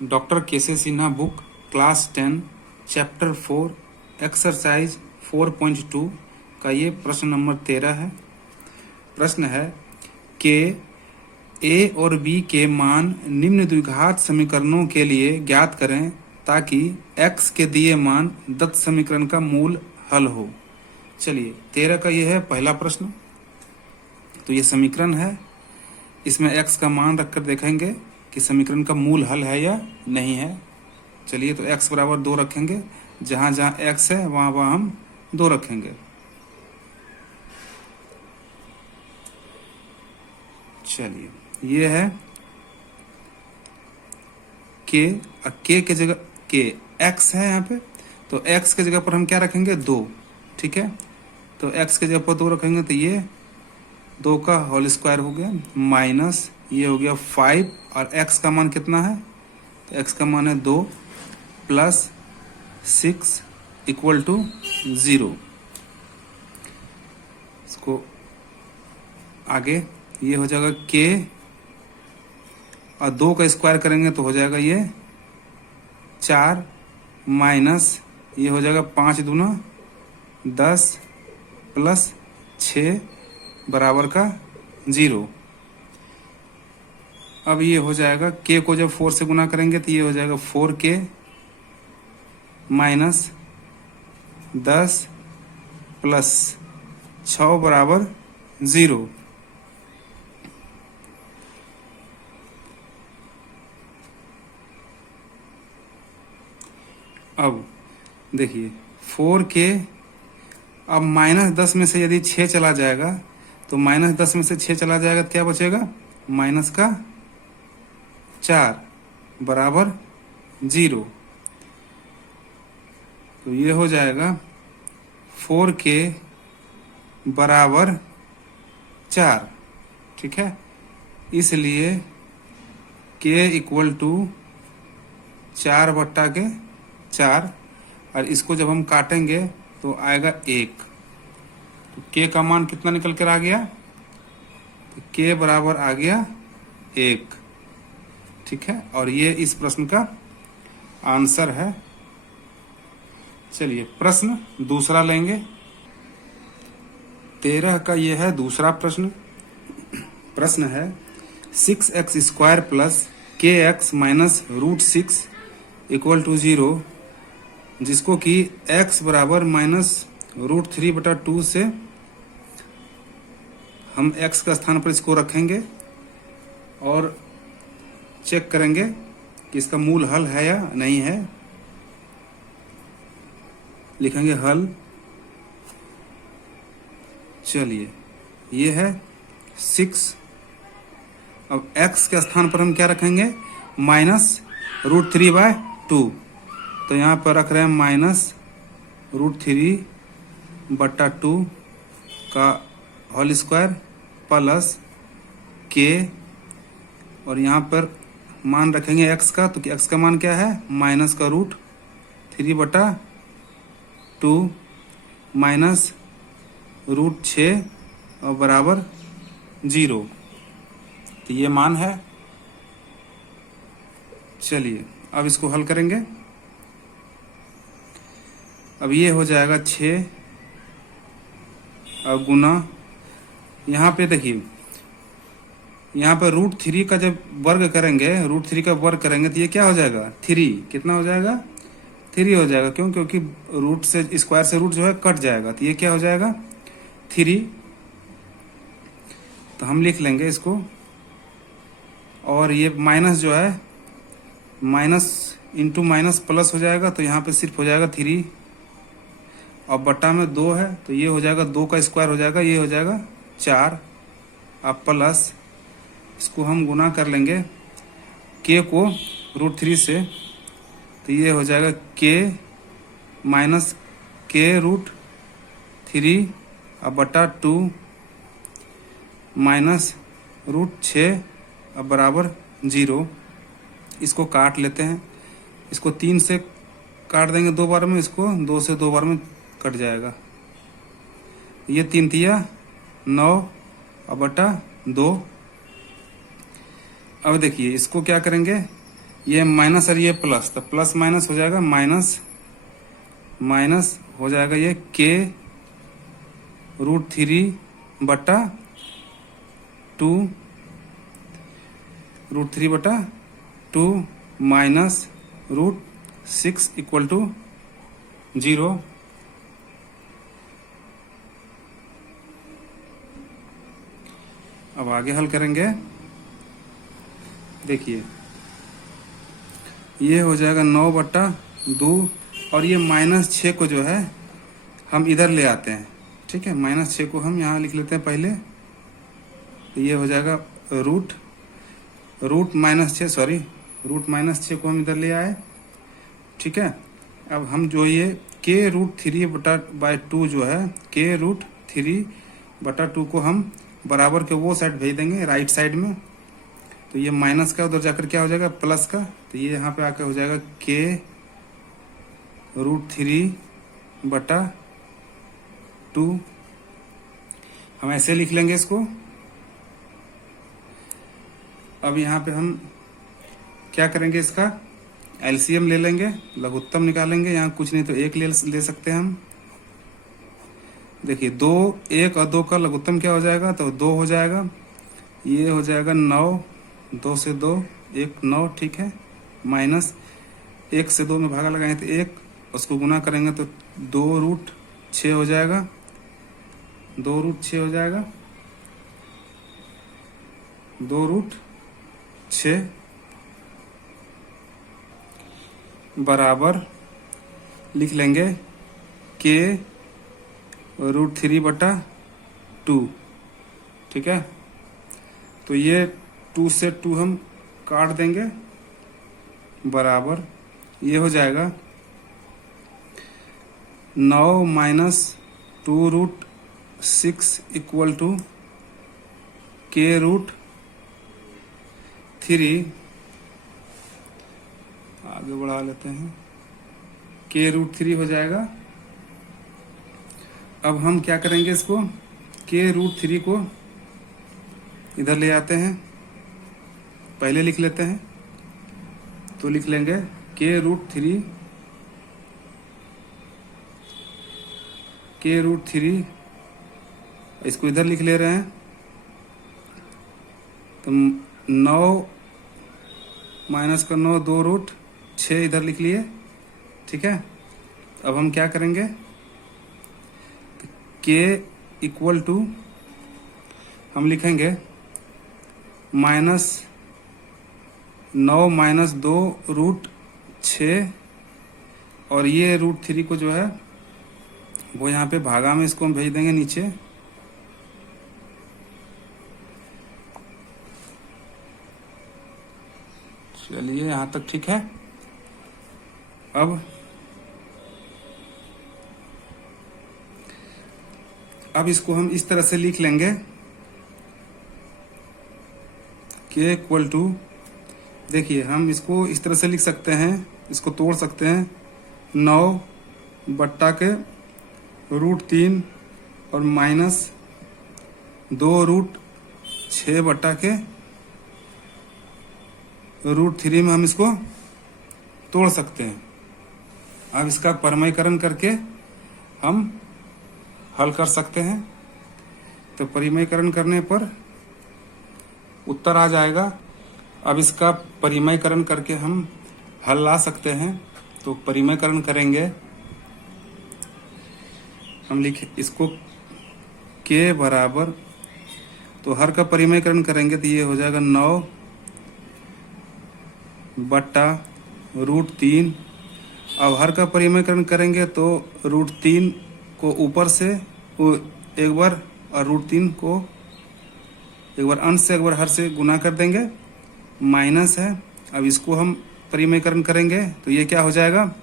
Doctor केसे Sinha book class 10 chapter 4 exercise 4.2 का ये प्रश्न नंबर 13 है। प्रश्न है कि ए और बी के मान निम्न द्विघात समीकरणों के लिए ज्ञात करें ताकि x के दिए मान दत्त समीकरण का मूल हल हो। चलिए 13 का ये है पहला प्रश्न। तो ये समीकरण है, इसमें x का मान रखकर देखेंगे कि समीकरण का मूल हल है या नहीं है। चलिए तो x बराबर 2 रखेंगे, जहां जहां x है वहां वहां हम 2 रखेंगे। चलिए ये है के के जगह के x है यहाँ पे, तो x के जगह पर हम क्या रखेंगे 2। ठीक है, तो x के जगह पर 2 रखेंगे तो ये 2 का होल स्क्वायर हो गया माइनस ये हो गया 5 और x का मान कितना है, तो x का मान है 2 प्लस 6 इक्वल टू 0। इसको आगे ये हो जाएगा k और 2 का स्क्वायर करेंगे तो हो जाएगा ये 4 माइनस ये हो जाएगा 5 दूना 10 प्लस 6 बराबर का 0। अब ये हो जाएगा k को जब 4 से गुना करेंगे तो ये हो जाएगा 4k माइनस 10 प्लस 6 बराबर 0। अब देखिए 4k, अब माइनस 10 में से यदि 6 चला जाएगा तो माइनस 10 में से 6 चला जाएगा तो क्या बचेगा, माइनस का 4 बराबर 0। तो ये हो जाएगा 4k बराबर 4। ठीक है, इसलिए k इक्वल टू 4 बट्टा के 4 और इसको जब हम काटेंगे तो आएगा 1। तो k का मान कितना निकल कर आ गया, तो k बराबर आ गया 1। ठीक है, और ये इस प्रश्न का आंसर है। चलिए प्रश्न दूसरा लेंगे। 13 का ये है दूसरा प्रश्न। प्रश्न है 6x square plus kx minus √6 equal to 0, जिसको कि x बराबर माइनस √3/2 से हम x का स्थान पर इसको रखेंगे और चेक करेंगे कि इसका मूल हल है या नहीं है। लिखेंगे हल। चलिए ये है 6। अब x के स्थान पर हम क्या रखेंगे, माइनस √3/2। तो यहाँ पर रख रहे हैं माइनस √3/2 का होल स्क्वायर प्लस k, और यहाँ पर मान रखेंगे x का, तो x का मान क्या है, माइनस का √3/2 माइनस √6 और बराबर 0। तो ये मान है। चलिए अब इसको हल करेंगे। अब ये हो जाएगा 6 और गुना, यहाँ पे देखिए यहाँ पर √3 का जब वर्ग करेंगे, √3 का वर्ग करेंगे तो ये क्या हो जाएगा 3। कितना हो जाएगा, 3 हो जाएगा। क्यों, क्योंकि रूट से स्क्वायर से रूट जो है कट जाएगा, तो ये क्या हो जाएगा 3। तो हम लिख लेंगे इसको, और ये माइनस जो है माइनस इंटू माइनस प्लस हो जाएगा, तो यहाँ पे सिर्फ हो जाएगा 3 और बट्टा में 2 है, तो ये हो जाएगा 2 का स्क्वायर हो जाएगा, ये हो जाएगा 4 अब प्लस इसको हम गुना कर लेंगे k को √3 से, तो ये हो जाएगा k माइनस k √3 अब बटा 2 माइनस √6 अब बराबर 0। इसको काट लेते हैं, इसको 3 से काट देंगे 2 बार में, इसको 2 से 2 बार में कट जाएगा। ये 3 तिया 9 अब बटा 2। अब देखिए इसको क्या करेंगे, ये माइनस और ये प्लस, तो प्लस माइनस हो जाएगा माइनस, माइनस हो जाएगा ये के रूट 3 बटा 2, रूट 3 बटा 2 माइनस रूट 6 इक्वल टू 0। अब आगे हल करेंगे। देखिए ये हो जाएगा 9 बटा 2 और ये -6 को जो है हम इधर ले आते हैं, ठीक है। -6 को हम यहाँ लिख लेते हैं पहले, तो ये हो जाएगा रूट -6 को हम इधर ले आए, ठीक है। अब हम जो ये के रूट 3 बटा बाई 2 जो है, के रूट 3 बटा 2 को हम बराबर के वो साइड भेज देंगे, राइट साइड में। तो ये माइनस का उधर जाकर क्या हो जाएगा, प्लस का। तो ये यहाँ पे आकर हो जाएगा के रूट 3 बटा 2। हम ऐसे लिख लेंगे इसको। अब यहाँ पे हम क्या करेंगे, इसका एलसीएम ले लेंगे, लघुत्तम निकालेंगे। यहाँ कुछ नहीं तो 1 ले सकते हैं हम। देखिए 2, 1 और 2 का लघुत्तम क्या हो जाएगा, तो 2 हो जाएगा। ये हो जाएगा 9, 2 से 2 1 9, ठीक है। माइनस 1 से 2 में भागा लगाए तो 1, उसको गुना करेंगे तो 2 रूट 6 हो जाएगा, 2 रूट 6 हो जाएगा, 2 रूट 6 बराबर लिख लेंगे के रूट 3 बटा 2, ठीक है। तो ये 2 से 2 हम काट देंगे, बराबर ये हो जाएगा 9 माइनस 2 रूट 6 इक्वल टू के रूट 3, आगे बढ़ा लेते हैं, के रूट 3 हो जाएगा। अब हम क्या करेंगे, इसको के रूट 3 को इधर ले आते हैं, पहले लिख लेते हैं। तो लिख लेंगे के रूट 3, इसको इधर लिख ले रहे हैं। तो 9 माइनस का 9, 2 रूट 6 इधर लिख लिए, ठीक है। अब हम क्या करेंगे, के इक्वल टू हम लिखेंगे -9 माइनस 2 रूट 6 और ये रूट 3 को जो है वो यहाँ पे भागा में इसको हम भेज देंगे नीचे। चलिए यहाँ तक ठीक है। अब इसको हम इस तरह से लिख लेंगे, के इक्वल टू, देखिए हम इसको इस तरह से लिख सकते हैं, इसको तोड़ सकते हैं, 9 बट्टा के रूट 3 और माइनस 2 रूट 6 बट्टा के रूट 3 में हम इसको तोड़ सकते हैं। अब इसका परिमयकरण करके हम हल कर सकते हैं। तो परिमयकरण करने पर उत्तर आ जाएगा। अब इसका परिमयकरण करके हम हल ला सकते हैं। तो परिमयकरण करेंगे, हम लिखे इसको के बराबर, तो हर का परिमयकरण करेंगे तो ये हो जाएगा 9 बट्टा रूट 3। अब हर का परिमयकरण करेंगे तो रूट 3 को ऊपर से एक बार और रूट 3 को एक बार अंश से एक बार हर से गुना कर देंगे, माइनस है। अब इसको हम परिमयकरण करेंगे तो ये क्या हो जाएगा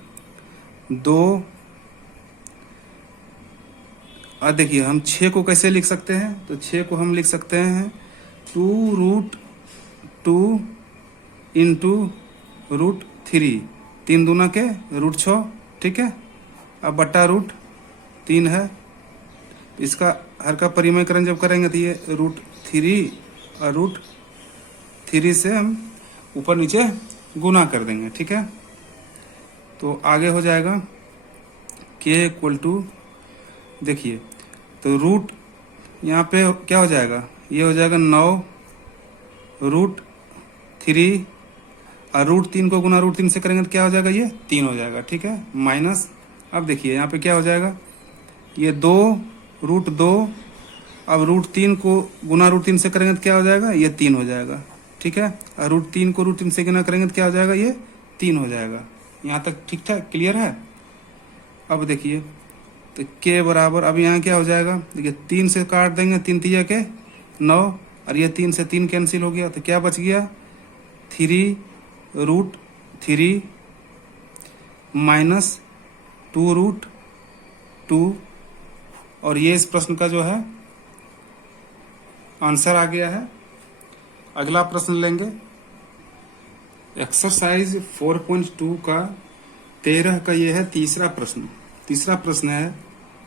2। अब देखिए हम 6 को कैसे लिख सकते हैं, तो 6 को हम लिख सकते हैं 2 रूट 2 इंटू रूट 3, 3 दूना के रूट 6, ठीक है। अब बट्टा रूट 3 है। इसका हर का परिमयकरण जब करेंगे तो ये रूट 3 और रूट 3 से हम ऊपर नीचे गुना कर देंगे, ठीक है। तो आगे हो जाएगा के इक्वल टू, देखिए तो रूट यहाँ पे क्या हो जाएगा, ये हो जाएगा 9√3, और √3 को गुना √3 से करेंगे तो क्या हो जाएगा, ये 3 हो जाएगा, ठीक है। माइनस, अब देखिए यहाँ पे क्या हो जाएगा, ये 2√2, अब √3 को गुना √3 से करेंगे तो क्या हो जाएगा, ये 3 हो जाएगा, ठीक है। और √3 को √3 से गुना करेंगे तो क्या हो जाएगा, ये 3 हो जाएगा। यहाँ तक ठीक ठाक क्लियर है। अब देखिए तो के बराबर, अब यहाँ क्या हो जाएगा, देखिए 3 से काट देंगे, 3 तिया के 9, और ये 3 से 3 कैंसिल हो गया, तो क्या बच गया, 3√3 माइनस 2√2, और ये इस प्रश्न का जो है आंसर आ गया है। अगला प्रश्न लेंगे, एक्सरसाइज 4.2 का 13 का ये है तीसरा प्रश्न। तीसरा प्रश्न है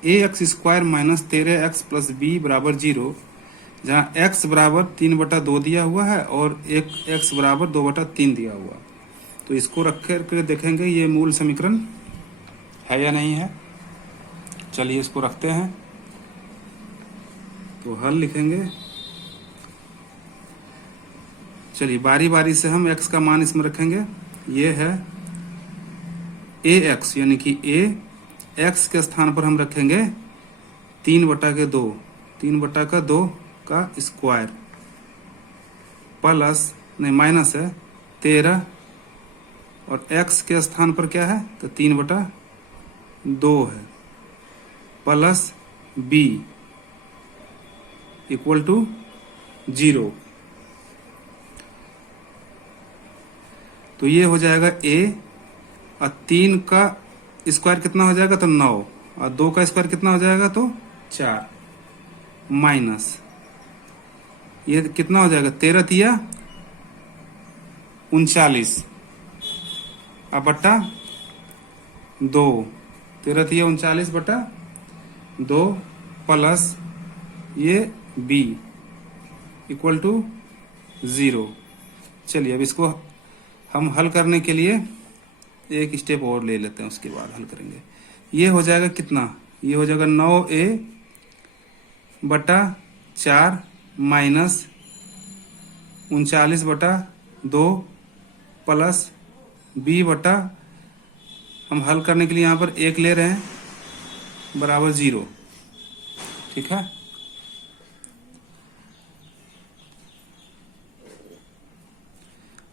ax² minus 13x plus b बराबर 0, जहाँ x बराबर 3/2 दिया हुआ है और एक x बराबर 2/3 दिया हुआ। तो इसको रख कर देखेंगे ये मूल समीकरण है या नहीं है। चलिए इसको रखते हैं, तो हल लिखेंगे। चलिए बारी बारी से हम x का मान इसमें रखेंगे। ये है ax, यानी कि x के स्थान पर हम रखेंगे 3/2, 3/2 का स्क्वायर, प्लस नहीं माइनस है 13, और x के स्थान पर क्या है, तो 3/2 है, प्लस b इक्वल टू 0। तो ये हो जाएगा a, और 3 का स्क्वायर कितना हो जाएगा, तो 9, और 2 का स्क्वायर कितना हो जाएगा, तो 4, माइनस ये कितना हो जाएगा, 13 तिया 39, अब बट्टा 2, 13 तिया 39/2, प्लस ये b इक्वल टू 0। चलिए अब इसको हम हल करने के लिए एक स्टेप और ले लेते हैं, उसके बाद हल करेंगे। ये हो जाएगा कितना, ये हो जाएगा 9a/4 माइनस 39/2 प्लस b बटा, हम हल करने के लिए यहाँ पर 1 ले रहे हैं, बराबर 0, ठीक है।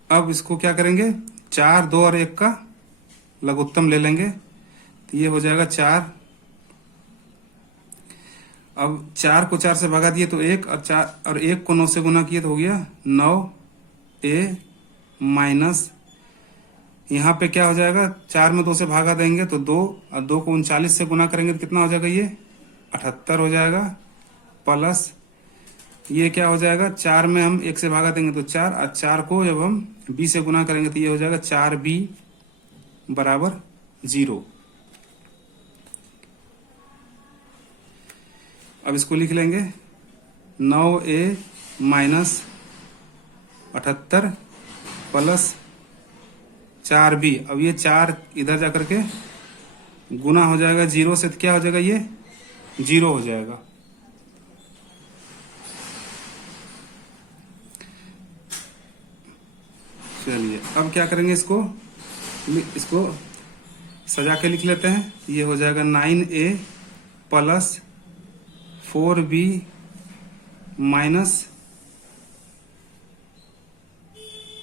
अब इसको क्या करेंगे, 4, 2 और 1 का लघुत्तम ले लेंगे, तो ये हो जाएगा 4। अब 4 को 4 से भगा दिए तो 1, और 4 और 1 को 9 से गुना किए तो हो गया 9a माइनस, यहाँ पे क्या हो जाएगा, 4 में 2 से भागा देंगे तो 2, और 2 को 39 से गुना करेंगे तो कितना हो जाएगा, ये 78 हो जाएगा, प्लस ये क्या हो जाएगा, 4 में हम 1 से भागा देंगे तो 4, और 4 को जब हम b से गुना करेंगे तो ये हो जाएगा 4b बराबर 0। अब इसको लिख लेंगे 9a माइनस 78 प्लस 4b। अब ये 4 इधर जाकर के गुना हो जाएगा 0 से, तो क्या हो जाएगा, ये 0 हो जाएगा। चलिए अब क्या करेंगे, इसको सजा के लिख लेते हैं। ये हो जाएगा 9a प्लस 4b माइनस,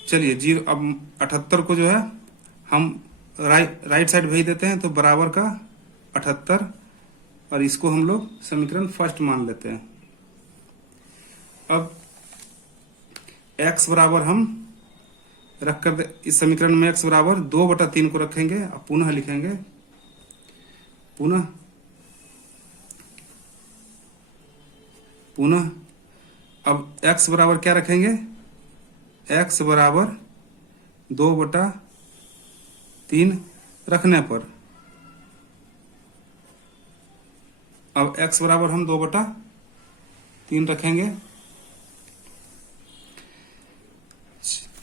चलिए 0। अब 78 को जो है हम राइट साइड भेज देते हैं, तो बराबर का 78, और इसको हम लोग समीकरण फर्स्ट मान लेते हैं। अब x बराबर हम रख कर इस समीकरण में x बराबर 2/3 को रखेंगे, और पुनः लिखेंगे, पुनः अब x बराबर क्या रखेंगे, x बराबर 2/3 रखने पर, अब x बराबर हम 2/3 रखेंगे,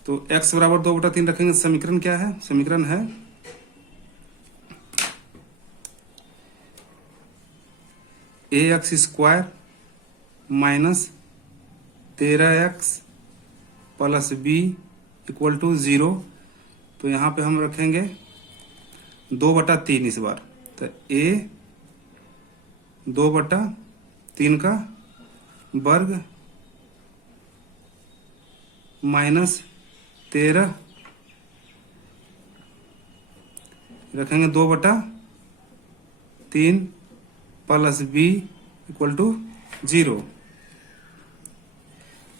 तो x बराबर 2/3 रखेंगे। समीकरण क्या है? समीकरण है ax² minus 13x plus b equal to 0। तो यहाँ पे हम रखेंगे 2/3 इस बार। तो a 2/3 का वर्ग माइनस 13 रखेंगे 2/3 प्लस b इक्वल टू 0।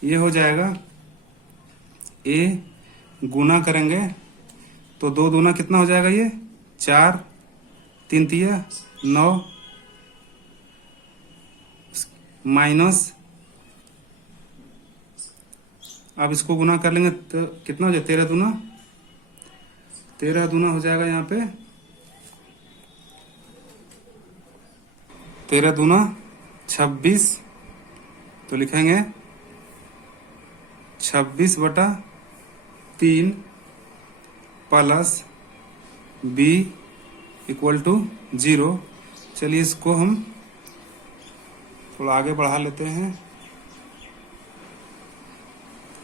ये हो जाएगा। a गुना करेंगे तो 2 दूना कितना हो जाएगा? ये 4, 3 तिया 9 माइनस, अब इसको गुना कर लेंगे तो कितना हो जाएगा? 13 दूना हो जाएगा। यहाँ पे 13 दूना 26। तो लिखेंगे 26/3 प्लस b इक्वल टू 0। चलिए इसको हम थोड़ा आगे बढ़ा लेते हैं।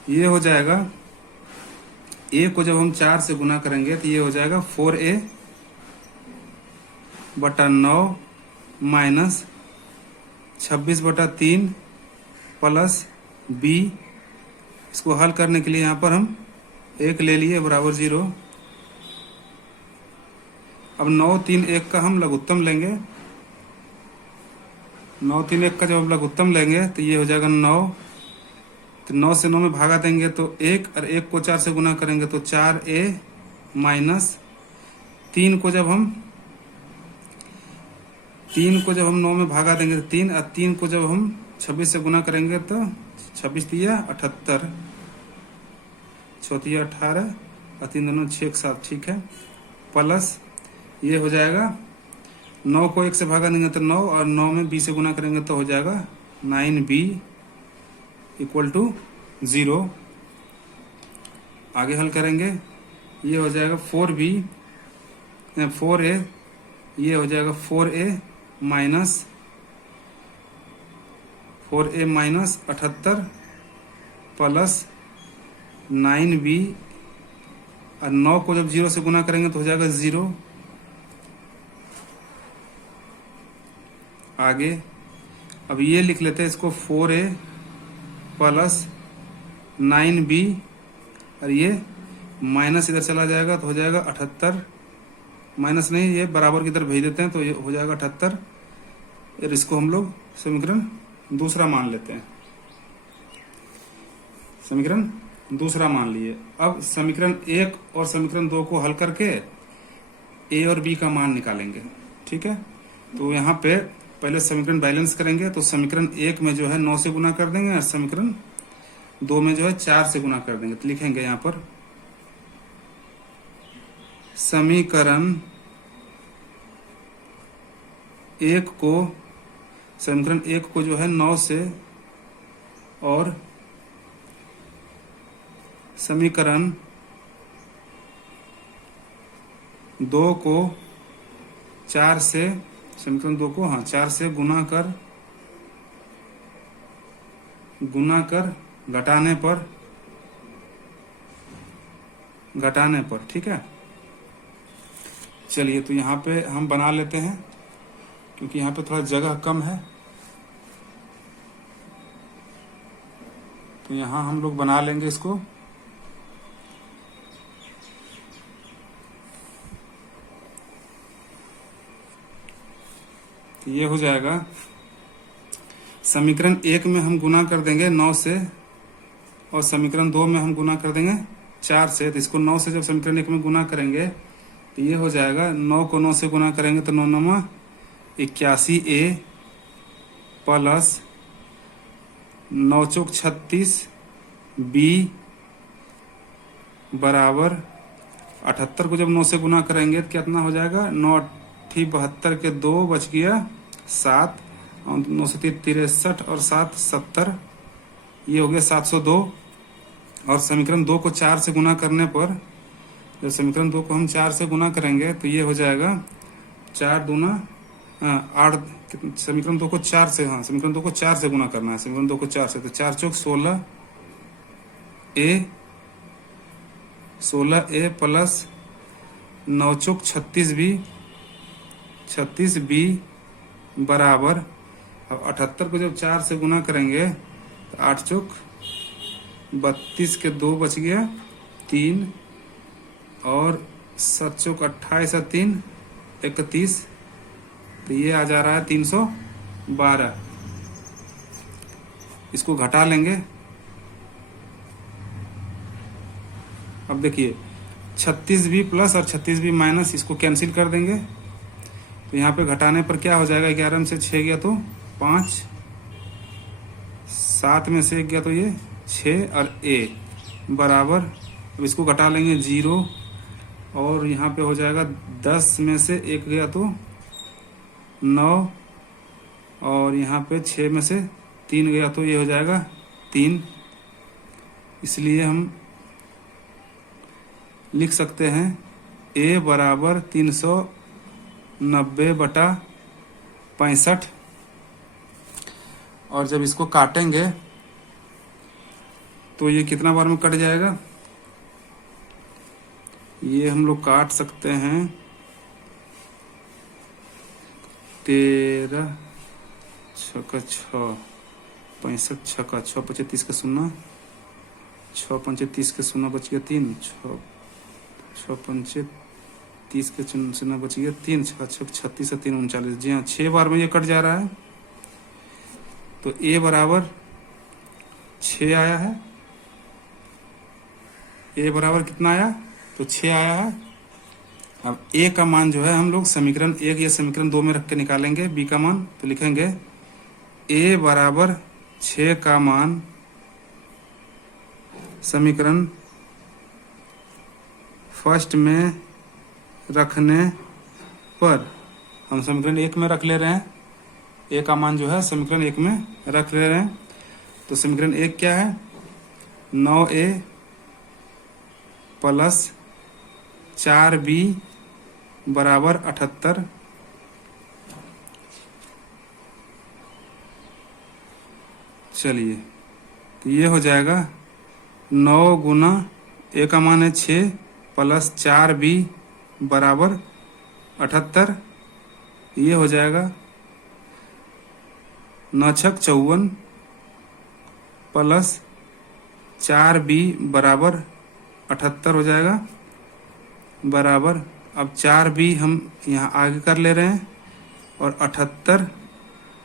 ये हो जाएगा, a को जब हम 4 से गुना करेंगे तो ये हो जाएगा 4a/9 माइनस 26/3 प्लस b। इसको हल करने के लिए यहाँ पर हम 1 ले लिए बराबर 0। अब 9, 3, 1 का हम लघुत्तम लेंगे। 9, 3, 1 का जब हम लघुत्तम लेंगे तो ये हो जाएगा 9। तो 9 से 9 में भागा देंगे तो 1, और 1 को 4 से गुना करेंगे तो 4a माइनस 3 को जब हम 9 में भागा देंगे तो 3, और 3 को जब हम 26 से गुना करेंगे तो 26 तिया 78, 6 तिया 18 और 3 दोनों 6 के साथ, ठीक है। प्लस ये हो जाएगा 9 को 1 से भागा देंगे तो 9, और 9 में b से गुना करेंगे तो हो जाएगा 9b इक्वल टू 0। आगे हल करेंगे, ये हो जाएगा 4a, ये हो जाएगा 4a माइनस 78 प्लस 9b, और 9 को जब 0 से गुना करेंगे तो हो जाएगा 0। आगे अब ये लिख लेते हैं इसको 4a प्लस 9b, और ये माइनस इधर चला जाएगा तो हो जाएगा 78, माइनस नहीं, ये बराबर की तरफ भेज देते हैं तो ये हो जाएगा 78। और इसको हम लोग समीकरण दूसरा मान लेते हैं। समीकरण दूसरा मान लिए। अब समीकरण 1 और समीकरण 2 को हल करके a और b का मान निकालेंगे, ठीक है। तो यहाँ पे पहले समीकरण बैलेंस करेंगे। तो समीकरण 1 में जो है 9 से गुना कर देंगे, और समीकरण 2 में जो है 4 से गुना कर देंगे। तो लिखेंगे यहाँ पर समीकरण 1 को जो है 9 से, और समीकरण 2 को 4 से, समीकरण 2 को 4 से गुना कर घटाने पर, ठीक है। चलिए तो यहाँ पे हम बना लेते हैं, क्योंकि यहाँ पे थोड़ा जगह कम है। तो यहाँ हम लोग बना लेंगे इसको। तो ये हो जाएगा, समीकरण 1 में हम गुना कर देंगे 9 से, और समीकरण 2 में हम गुना कर देंगे 4 से। तो इसको 9 से जब समीकरण 1 में गुना करेंगे तो ये हो जाएगा, 9 को 9 से गुना करेंगे तो 9 9 81a प्लस 9 चौक 36 b बराबर 78 को जब 9 से गुना करेंगे तो कितना हो जाएगा? 9 8 72 के 2 बच गया 7, और 9 से 63 और 7 70, ये हो गया 702। और समीकरण 2 को 4 से गुना करने पर, जब समीकरण 2 को हम 4 से गुना करेंगे तो ये हो जाएगा 4 दूना 8। समीकरण 2 को 4 से, हाँ समीकरण 2 को 4 से गुना करना है, समीकरण 2 को 4 से, तो 4 चौक 16a प्लस 9 चौक 36b बराबर, अब 78 को जब 4 से गुना करेंगे तो 8 चौक 32 के 2 बच गया 3, और 7 चौक 28 और 3 31, तो ये आ जा रहा है 312। इसको घटा लेंगे। अब देखिए 36b प्लस और 36b माइनस, इसको कैंसिल कर देंगे, तो यहाँ पे घटाने पर क्या हो जाएगा, 11 में से 6 गया तो 5, 7 में से 1 गया तो ये 6 और a बराबर, अब इसको घटा लेंगे 0, और यहाँ पे हो जाएगा 10 में से 1 गया तो 9, और यहाँ पे 6 में से 3 गया तो ये हो जाएगा 3। इसलिए हम लिख सकते हैं a बराबर 390/65, और जब इसको काटेंगे तो ये कितना बार में कट जाएगा, ये हम लोग काट सकते हैं 13 छक्का 6, 65 छक्का 6 25 30 का 0, 6 पंचे 30 के 0 बच गया 3, 6 पंचे 30 के 0 बच गया 3, 6 36 और 3 39। जी हाँ, 6 बार में ये कट जा रहा है, तो a बराबर 6 आया है। a बराबर कितना आया, तो 6 आया है। अब a का मान जो है हम लोग समीकरण 1 या समीकरण 2 में रख के निकालेंगे b का मान, तो लिखेंगे a बराबर 6 का मान समीकरण फर्स्ट में रखने पर, हम समीकरण 1 में रख ले रहे हैं, a का मान जो है समीकरण 1 में रख ले रहे हैं, तो समीकरण 1 क्या है, 9a प्लस 4b बराबर 78। चलिए, तो ये हो जाएगा 9 गुना a का मान है 6 प्लस 4b बराबर 78, ये हो जाएगा 9 छक 54 प्लस 4b बराबर 78 हो जाएगा, बराबर, अब 4b हम यहाँ आगे कर ले रहे हैं, और 78 और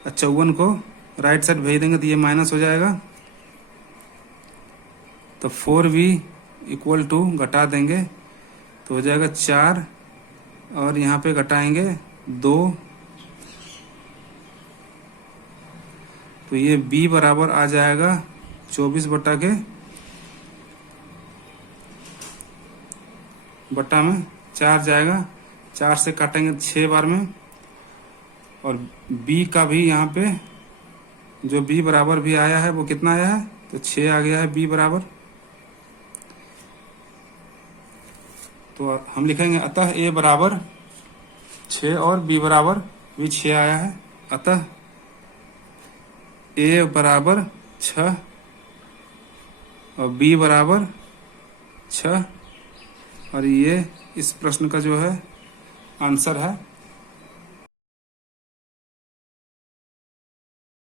54 को राइट साइड भेज देंगे तो ये माइनस हो जाएगा, तो 4b इक्वल टू घटा देंगे तो हो जाएगा 4, और यहाँ पे घटाएंगे 2, तो ये b बराबर आ जाएगा 24 बटा में 4 जाएगा, 4 से काटेंगे 6 बार में, और b का भी यहाँ पे जो b बराबर भी आया है वो कितना आया है, तो 6 आ गया है b बराबर। तो हम लिखेंगे अतः a बराबर 6 और b बराबर भी 6 आया है, अतः a बराबर 6 और b बराबर 6, और ये इस प्रश्न का जो है आंसर है।